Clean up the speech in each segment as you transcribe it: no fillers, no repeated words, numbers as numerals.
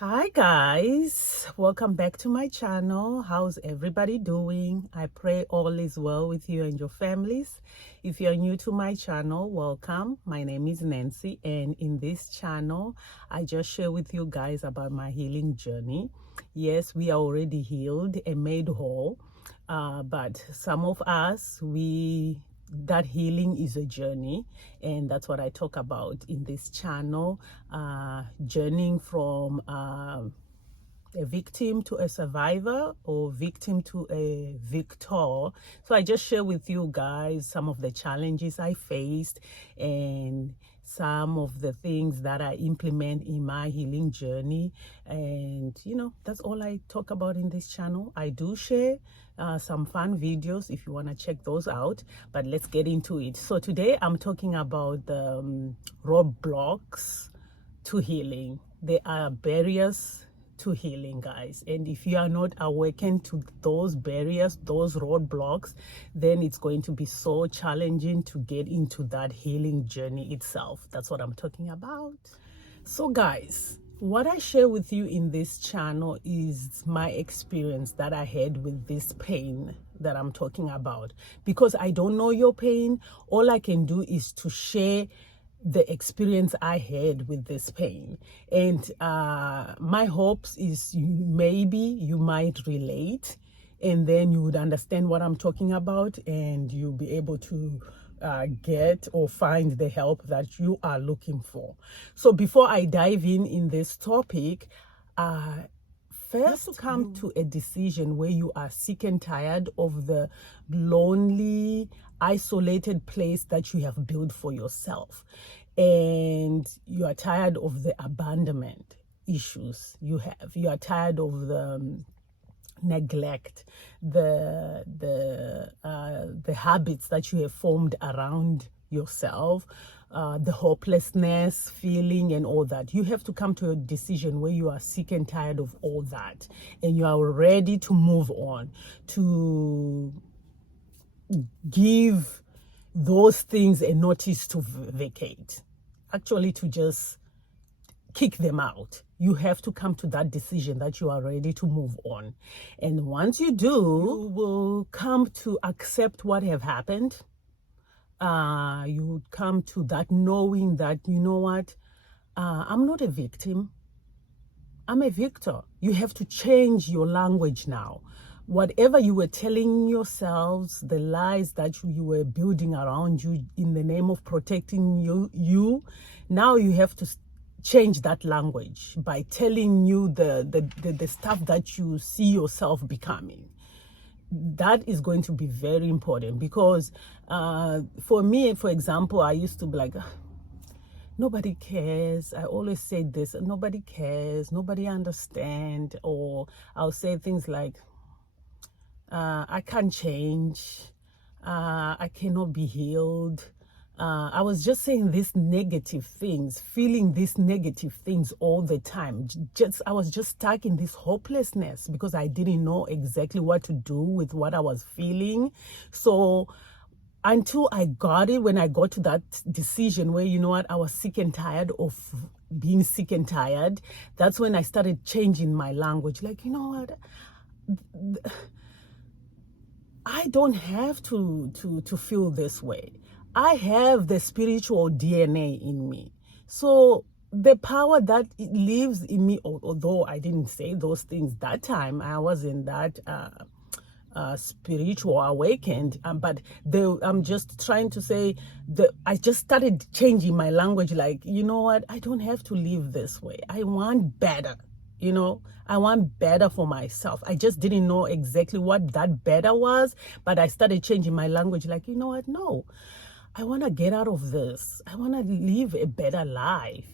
Hi guys, welcome back to my channel. How's everybody doing? I pray all is well with you and your families. If you're new to my channel, welcome. My name is Nancy, and in this channel I just share with you guys about my healing journey. Yes, we are already healed and made whole, but some of us, that healing is a journey, and that's what I talk about in this channel. Journeying from a victim to a survivor, or victim to a victor. So I just share with you guys some of the challenges I faced and some of the things that I implement in my healing journey. And that's all I talk about in this channel. I do share some fun videos if you want to check those out, but let's get into it. So today I'm talking about the roadblocks to healing. There are barriers to healing, guys, and if you are not awakened to those barriers, those roadblocks, then it's going to be so challenging to get into that healing journey itself. That's what I'm talking about. So guys, what I share with you in this channel is my experience that I had with this pain that I'm talking about. Because I don't know your pain, all I can do is to share the experience I had with this pain. And my hopes is maybe you might relate, and then you would understand what I'm talking about, and you'll be able to get or find the help that you are looking for. So before I dive in this topic, first to come to a decision where you are sick and tired of the lonely, isolated place that you have built for yourself, and you are tired of the abandonment issues you have. You are tired of the neglect, the habits that you have formed around yourself, the hopelessness feeling and all that. You have to come to a decision where you are sick and tired of all that, and you are ready to move on, to give those things a notice to vacate, actually to just kick them out. You have to come to that decision that you are ready to move on. And once you do, you will come to accept what have happened. You would come to that knowing that, you know what, I'm not a victim, I'm a victor. You have to change your language now. Whatever you were telling yourselves, the lies that you were building around you in the name of protecting you, now you have to change that language by telling you the stuff that you see yourself becoming. That is going to be very important, because for me, for example, I used to be like, nobody cares. I always say this, nobody cares, nobody understands. Or I'll say things like, I can't change, I cannot be healed. I was just saying these negative things, feeling these negative things all the time. I was just stuck in this hopelessness because I didn't know exactly what to do with what I was feeling. So until I got it, when I got to that decision where, you know what, I was sick and tired of being sick and tired, that's when I started changing my language. Like, you know what, I don't have to feel this way. I have the spiritual DNA in me. So the power that lives in me, although I didn't say those things that time, I wasn't that spiritual awakened, but I'm just trying to say that I just started changing my language. Like, you know what, I don't have to live this way. I want better. I want better for myself. I just didn't know exactly what that better was, but I started changing my language. Like, you know what, no, I want to get out of this. I want to live a better life,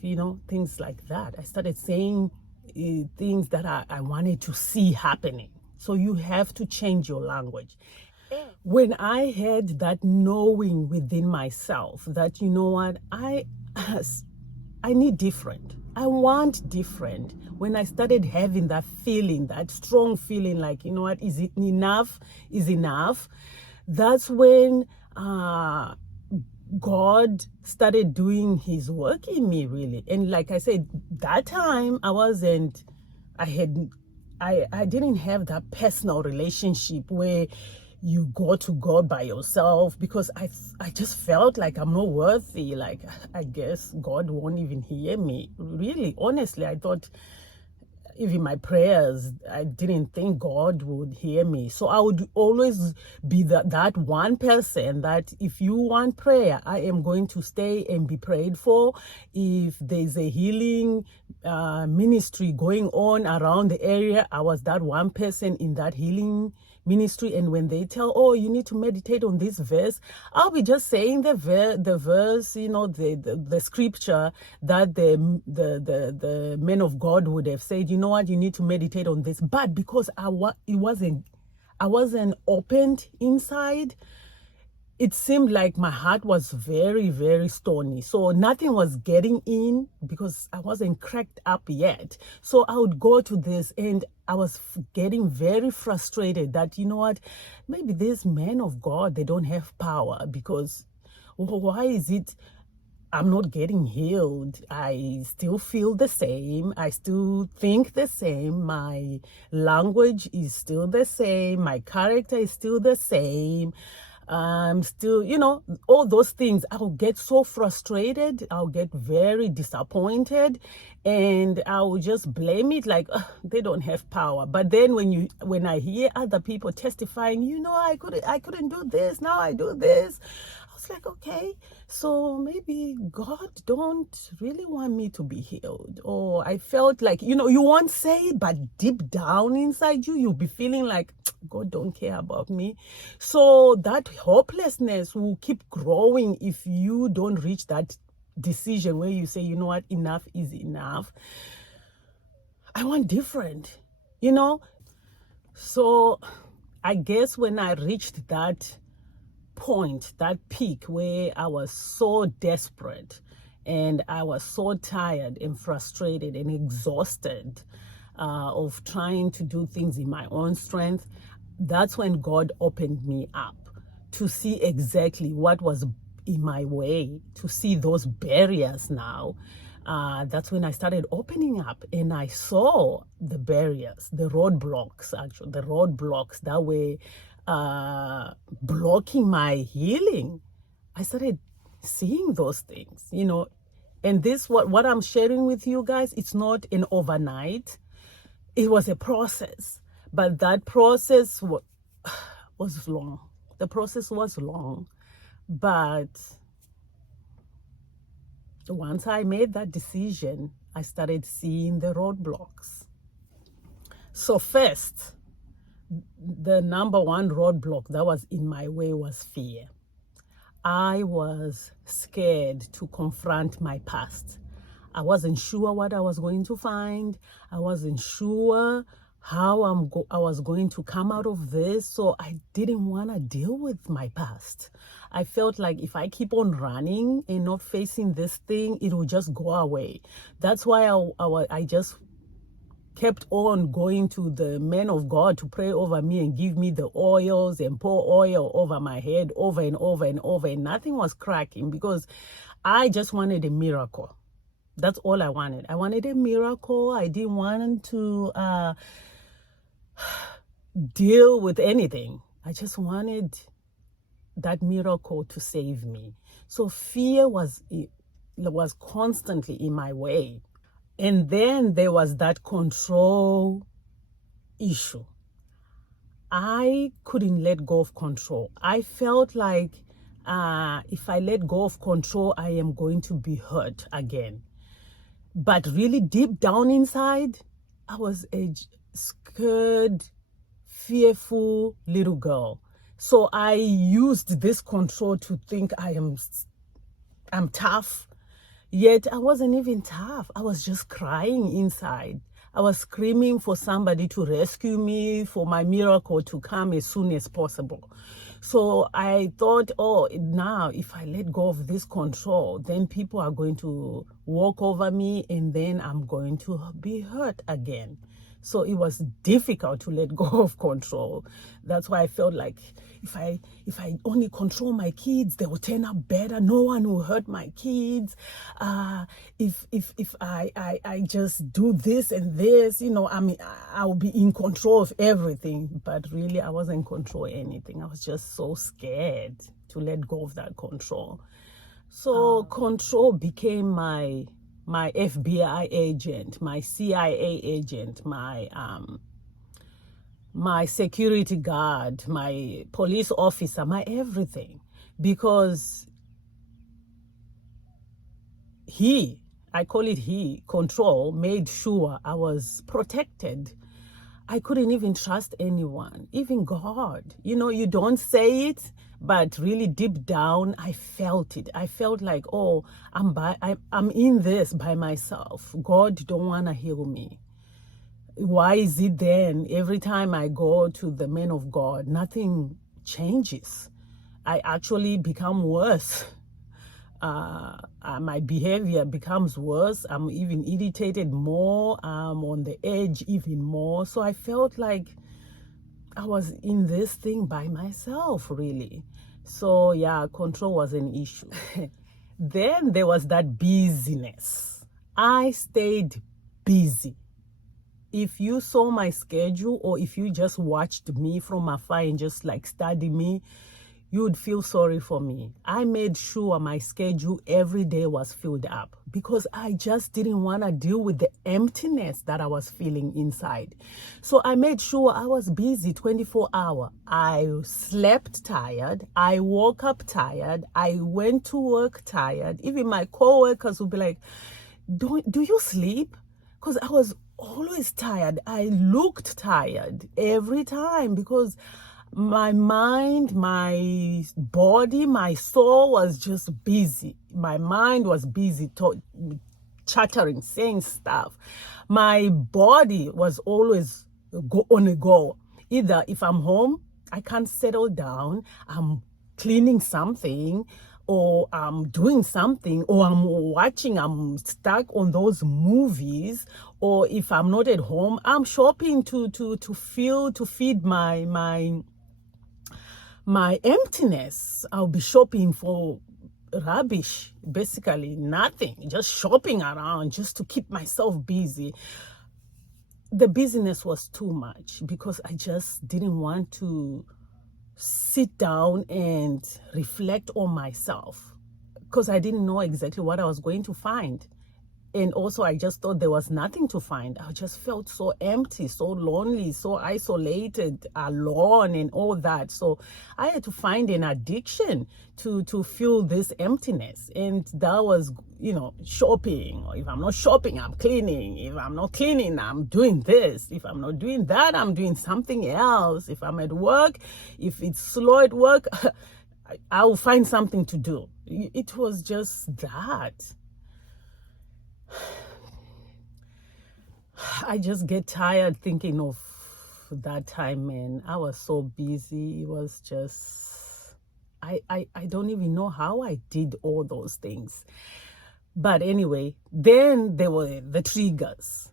things like that. I started saying things that I wanted to see happening. So you have to change your language. When I had that knowing within myself that, you know what, I need different. I want different. When I started having that feeling, that strong feeling, like, you know what, is it enough? Is enough? That's when God started doing his work in me, really. And like I said, that time I wasn't I didn't have that personal relationship where you go to God by yourself, because I just felt like I'm not worthy. Like, I guess God won't even hear me. Really, honestly, I thought even my prayers, I didn't think God would hear me. So I would always be that one person that if you want prayer, I am going to stay and be prayed for. If there's a healing ministry going on around the area, I was that one person in that healing ministry. And when they tell, oh, you need to meditate on this verse, I'll be just saying the verse, you know, the scripture that the men of God would have said, you know what, you need to meditate on this. But because I wasn't opened inside, it seemed like my heart was very, very stony. So nothing was getting in because I wasn't cracked up yet. So I would go to this and I was getting very frustrated that, you know what, maybe these men of God, they don't have power, because why is it I'm not getting healed? I still feel the same. I still think the same. My language is still the same. My character is still the same. I'm still, you know, all those things. I'll get so frustrated. I'll get very disappointed, and I'll just blame it like, they don't have power. But then when I hear other people testifying, you know, I couldn't do this. Now I do this. I was like, okay, so maybe God don't really want me to be healed. Or I felt like, you know, you won't say it, but deep down inside you, you'll be feeling like God don't care about me. So that hopelessness will keep growing if you don't reach that decision where you say, you know what, enough is enough. I want different, you know. So I guess when I reached that point, that peak where I was so desperate and I was so tired and frustrated and exhausted of trying to do things in my own strength, that's when God opened me up to see exactly what was in my way, to see those barriers now. That's when I started opening up and I saw the barriers, the roadblocks, actually, the roadblocks that were blocking my healing. I started seeing those things, you know. And this, what I'm sharing with you guys, it's not an overnight. It was a process, but that process was long. The process was long, but once I made that decision, I started seeing the roadblocks. So first, the number one roadblock that was in my way was fear. I was scared to confront my past. I wasn't sure what I was going to find. I wasn't sure how I was going to come out of this. So I didn't want to deal with my past. I felt like if I keep on running and not facing this thing, it will just go away. That's why I just kept on going to the men of God to pray over me and give me the oils and pour oil over my head over and over and over, and nothing was cracking because I just wanted a miracle. That's all I wanted. I wanted a miracle. I didn't want to deal with anything. I just wanted that miracle to save me. So fear was constantly in my way. And then there was that control issue. I couldn't let go of control. I felt like if I let go of control, I am going to be hurt again. But really deep down inside, I was a scared, fearful little girl. So I used this control to think I'm tough. Yet I wasn't even tough. I was just crying inside. I was screaming for somebody to rescue me, for my miracle to come as soon as possible. So I thought, oh, now if I let go of this control, then people are going to walk over me and then I'm going to be hurt again. So it was difficult to let go of control. That's why I felt like if I only control my kids, they will turn out better. No one will hurt my kids. If I just do this and this, I mean, I will be in control of everything. But really, I wasn't in control of anything. I was just so scared to let go of that control. So control became my FBI agent, my CIA agent, my security guard, my police officer, my everything. Because I call it control, made sure I was protected. I couldn't even trust anyone, even God. You don't say it, but really deep down, I felt it. I felt like, oh, I'm in this by myself. God don't want to heal me. Why is it then every time I go to the man of God, nothing changes? I actually become worse. My behavior becomes worse. I'm even irritated more. I'm on the edge even more. So I felt like I was in this thing by myself, really. So yeah, control was an issue. Then there was that busyness. I stayed busy. If you saw my schedule, or if you just watched me from afar and just like study me, you would feel sorry for me. I made sure my schedule every day was filled up because I just didn't want to deal with the emptiness that I was feeling inside. So I made sure I was busy 24 hours. I slept tired. I woke up tired. I went to work tired. Even my coworkers would be like, do you sleep? Because I was always tired. I looked tired every time because my mind, my body, my soul was just busy. My mind was busy chattering, saying stuff. My body was always on a go. Either if I'm home, I can't settle down, I'm cleaning something, or I'm doing something, or I'm stuck on those movies, or if I'm not at home, I'm shopping to feed my emptiness. I'll be shopping for rubbish, basically nothing, just shopping around just to keep myself busy. The busyness was too much because I just didn't want to sit down and reflect on myself because I didn't know exactly what I was going to find. And also, I just thought there was nothing to find. I just felt so empty, so lonely, so isolated, alone, and all that. So I had to find an addiction to fill this emptiness. And that was, shopping. Or if I'm not shopping, I'm cleaning. If I'm not cleaning, I'm doing this. If I'm not doing that, I'm doing something else. If I'm at work, if it's slow at work, I will find something to do. It was just that. I just get tired thinking of that time, man. I was so busy. It was just, I don't even know how I did all those things. But anyway, then there were the triggers.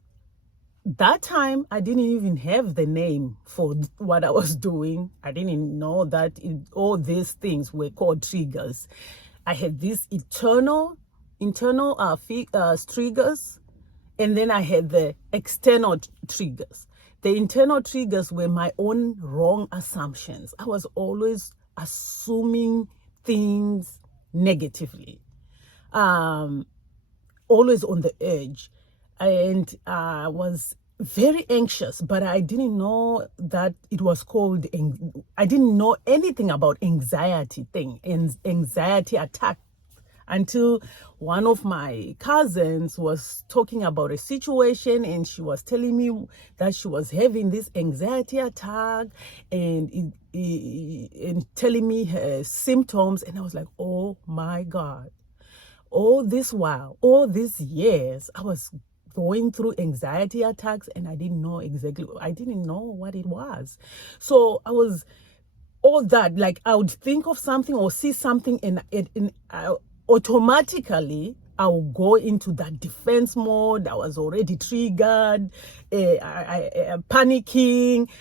That time, I didn't even have the name for what I was doing. I didn't know that all these things were called triggers. I had these internal triggers, and then I had the external triggers. The internal triggers were my own wrong assumptions. I was always assuming things negatively, always on the edge. And I was very anxious, but I didn't know that it was called, I didn't know anything about anxiety attack, until one of my cousins was talking about a situation, and she was telling me that she was having this anxiety attack and telling me her symptoms. And I was like, oh my God, all this while, all these years, I was going through anxiety attacks and I didn't know what it was. So I was all that, like I would think of something or see something and automatically I'll go into that defense mode. I was already triggered, panicking,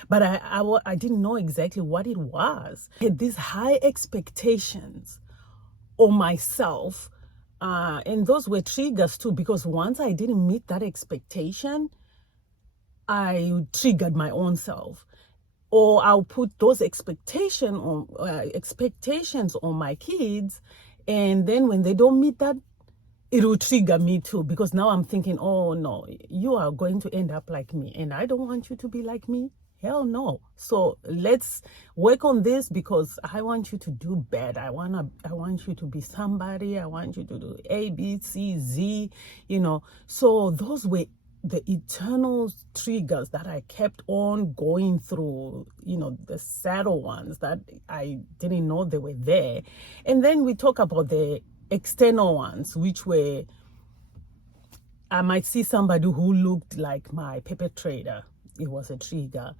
but I didn't know exactly what it was. I had these high expectations on myself, and those were triggers too, because once I didn't meet that expectation, I triggered my own self. Or I'll put those expectations on my kids, and then when they don't meet that, it will trigger me too, because now I'm thinking, oh no, you are going to end up like me, and I don't want you to be like me. Hell no. So let's work on this, because I want you to do better. I want you to be somebody. I want you to do A, B, C, Z, So those were the eternal triggers that I kept on going through, the subtle ones that I didn't know they were there. And then we talk about the external ones, which were, I might see somebody who looked like my perpetrator. It was a trigger.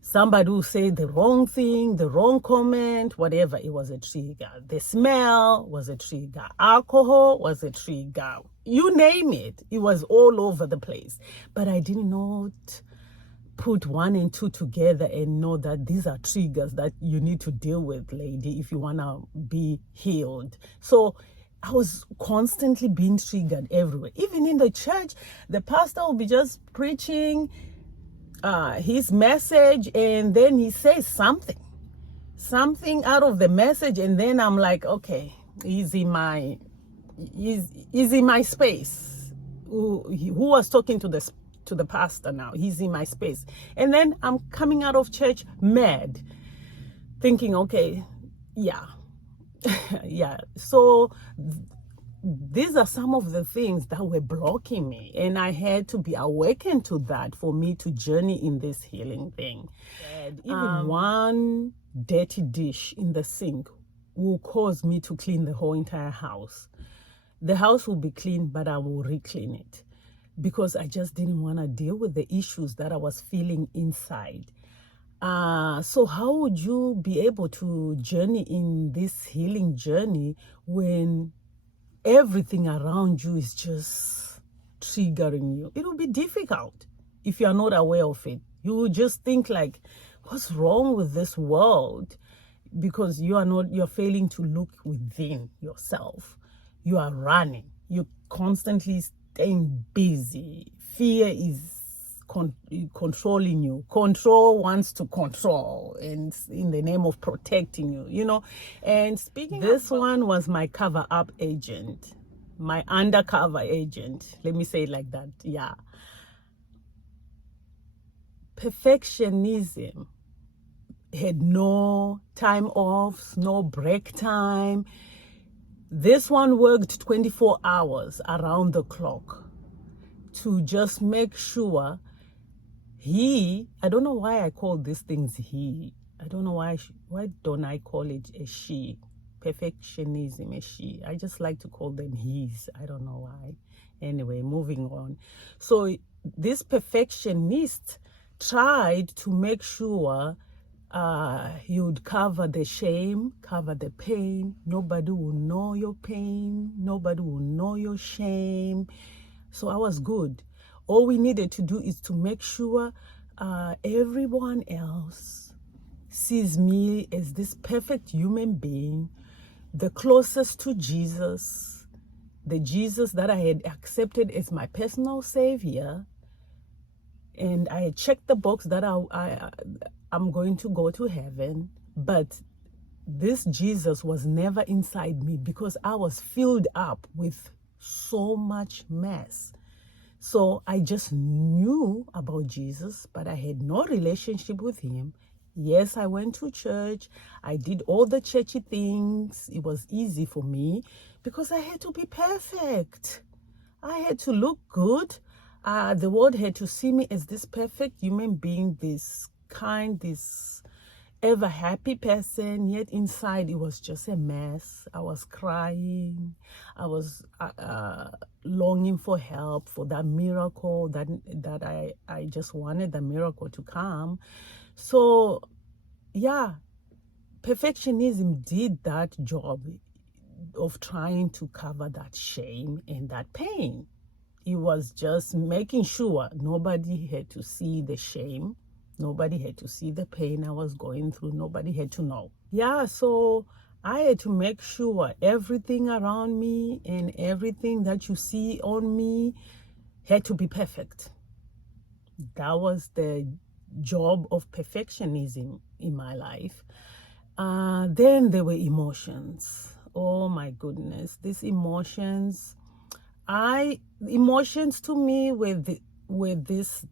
Somebody who said the wrong thing, the wrong comment, whatever, it was a trigger. The smell was a trigger. Alcohol was a trigger. You name it. It was all over the place. But I did not put 1 and 2 together and know that these are triggers that you need to deal with, lady, if you want to be healed. So I was constantly being triggered everywhere. Even in the church, the pastor will be just preaching his message, and then he says something out of the message, and then I'm like, okay, he's in my space. Who was talking to the pastor now? He's in my space. And then I'm coming out of church mad, thinking, okay, yeah. Yeah. So these are some of the things that were blocking me, and I had to be awakened to that for me to journey in this healing thing. Even one dirty dish in the sink will cause me to clean the whole entire house. The house will be clean, but I will re-clean it, because I just didn't want to deal with the issues that I was feeling inside. So how would you be able to journey in this healing journey when everything around you is just triggering you? It will be difficult if you are not aware of it. You will just think like, what's wrong with this world? Because you're failing to look within yourself. You are running. You're constantly staying busy. Fear is controlling you. Control wants to control, and in the name of protecting you, And speaking, this one was my cover-up agent, my undercover agent. Let me say it like that. Yeah. Perfectionism had no time off, no break time. This one worked 24 hours around the clock to just make sure I don't know why I call these things he. I don't know why don't I call it a she? Perfectionism, a she. I just like to call them he's. I don't know why. Anyway, moving on. So this perfectionist tried to make sure he would cover the shame, cover the pain. Nobody will know your pain. Nobody will know your shame. So I was good. All we needed to do is to make sure everyone else sees me as this perfect human being, the closest to Jesus, the Jesus that I had accepted as my personal savior. And I had checked the box that I'm going to go to heaven. But this Jesus was never inside me, because I was filled up with so much mess. So I just knew about Jesus, but I had no relationship with him. Yes, I went to church. I did all the churchy things. It was easy for me because I had to be perfect. I had to look good. The world had to see me as this perfect human being, this kind, this ever happy person, yet inside it was just a mess. I was crying. I was longing for help, for that miracle that I just wanted the miracle to come. So yeah, perfectionism did that job. of trying to cover that shame and that pain. It was just making sure nobody had to see the shame, nobody had to see the pain I was going through, nobody had to know. Yeah, so I had to make sure everything around me and everything that you see on me had to be perfect. That was the job of perfectionism in my life. Then there were emotions. Oh my goodness, these emotions. Emotions to me were this.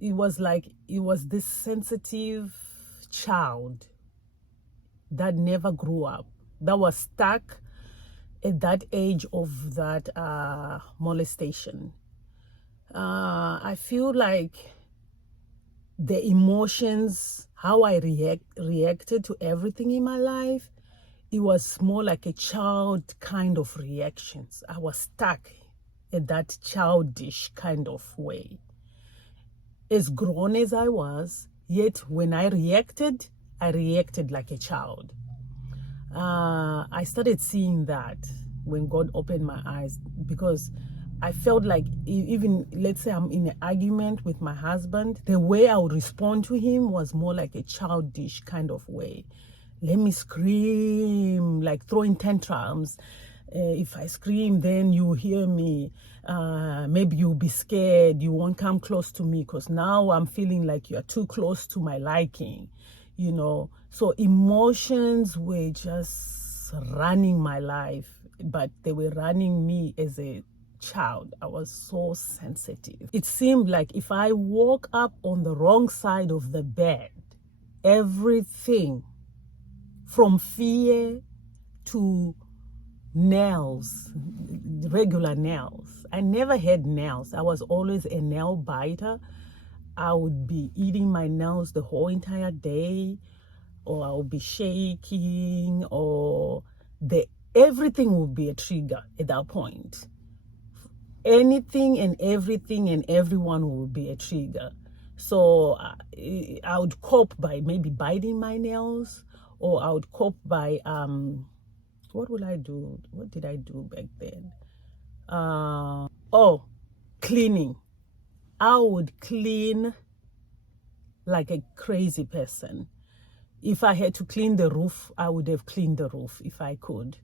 It was this sensitive child that never grew up, that was stuck at that age of that molestation. I feel like the emotions, how I reacted to everything in my life, it was more like a child kind of reactions. I was stuck at that childish kind of way. As grown as I was, yet when I reacted like a child. I started seeing that when God opened my eyes, because I felt like even, let's say I'm in an argument with my husband, the way I would respond to him was more like a childish kind of way. Let me scream, like throwing tantrums. If I scream, then you hear me. Maybe you'll be scared. You won't come close to me because now I'm feeling like you're too close to my liking, you know. So emotions were just running my life, but they were running me as a child. I was so sensitive. It seemed like if I woke up on the wrong side of the bed, everything from fear to nails, regular nails. I never had nails. I was always a nail biter. I would be eating my nails the whole entire day, or I would be shaking, or everything would be a trigger at that point. Anything and everything and everyone would be a trigger. So I would cope by maybe biting my nails, or I would cope by what would I do? What did I do back then? Cleaning. I would clean like a crazy person. If I had to clean the roof, I would have cleaned the roof if I could,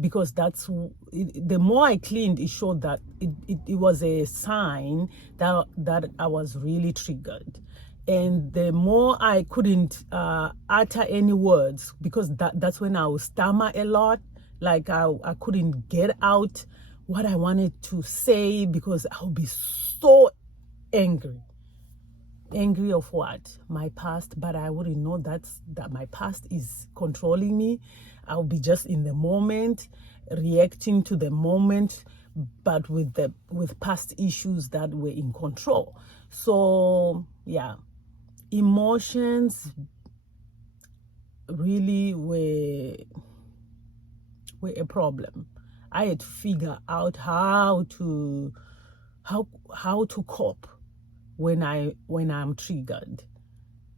because the more I cleaned, it showed that it was a sign that I was really triggered. And the more I couldn't utter any words, because that's when I would stammer a lot, like I couldn't get out what I wanted to say, because I would be so angry. Angry of what? My past, but I wouldn't know that my past is controlling me. I'll be just in the moment, reacting to the moment, but with past issues that were in control. So yeah, emotions really were a problem. I had to figure out how to cope when I'm triggered.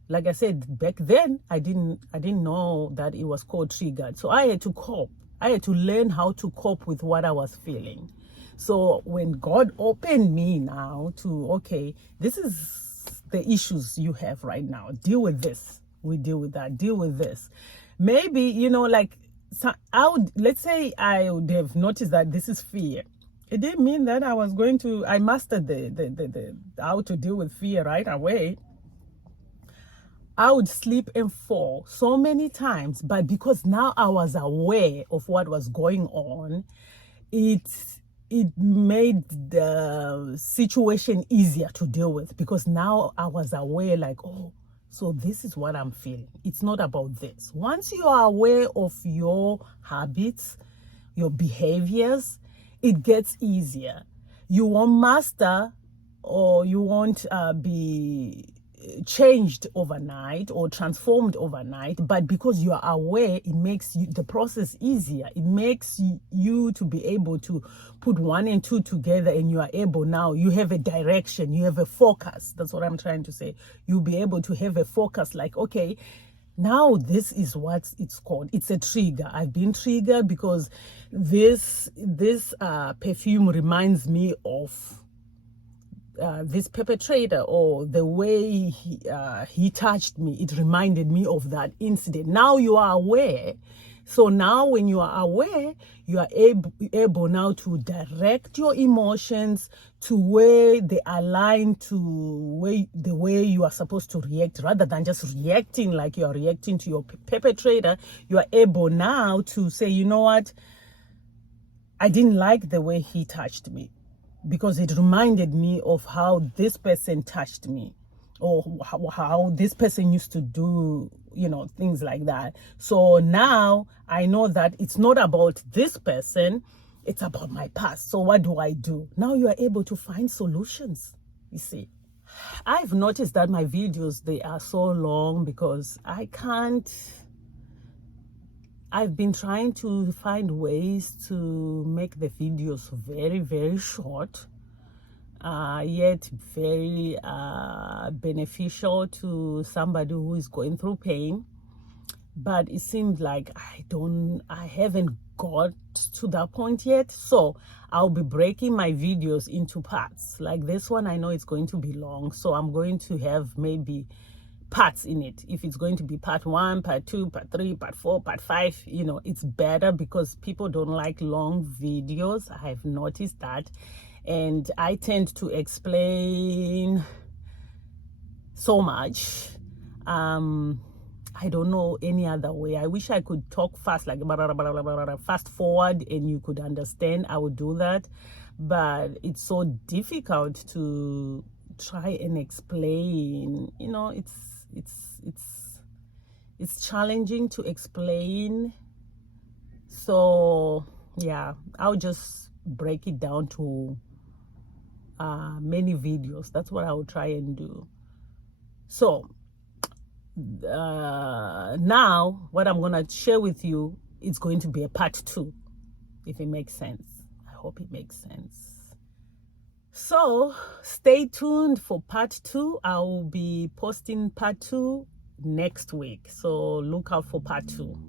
Like I said, back then I didn't know that it was called triggered. So I had to cope. I had to learn how to cope with what I was feeling. So when God opened me now to, okay, this is the issues you have right now. Deal with this. We deal with that. Deal with this. Maybe, you know, like let's say I would have noticed that this is fear. It didn't mean that I mastered the how to deal with fear right away. I would slip and fall so many times, but because now I was aware of what was going on, it made the situation easier to deal with, because now I was aware, like, oh, so this is what I'm feeling. It's not about this. Once you are aware of your habits, your behaviors, it gets easier. You won't master, or you won't be changed overnight or transformed overnight, but because you are aware, it makes the process easier. It makes you to be able to put 1 and 2 together, and you are able, now you have a direction, you have a focus. That's what I'm trying to say. You'll be able to have a focus, like, okay, Now this is what it's called. It's a trigger. I've been triggered because this perfume reminds me of this perpetrator, or the way he touched me. It reminded me of that incident. Now you are aware. So now when you are aware, you are able now to direct your emotions to where they align to the way you are supposed to react, rather than just reacting like you are reacting to your perpetrator. You are able now to say, you know what, I didn't like the way he touched me, because it reminded me of how this person touched me, or how this person used to do, things like that. So now I know that it's not about this person, it's about my past. So what do? Now you are able to find solutions, you see. I've noticed that my videos, they are so long because I've been trying to find ways to make the videos very, very short, yet very beneficial to somebody who is going through pain. But it seems like I haven't got to that point yet. So I'll be breaking my videos into parts. Like this one, I know it's going to be long, so I'm going to have maybe parts in it. If it's going to be part 1, part 2, part 3, part 4, part 5, it's better, because people don't like long videos. I've noticed that. And I tend to explain so much. I don't know any other way. I wish I could talk fast, like fast forward, and you could understand. I would do that, but it's so difficult to try and explain. It's challenging to explain. So yeah, I'll just break it down to many videos. That's what I will try and do. So now what I'm gonna share with you, it's going to be a part 2, if it makes sense. I hope it makes sense. So stay tuned for part 2. I will be posting part 2 next week, so look out for part 2.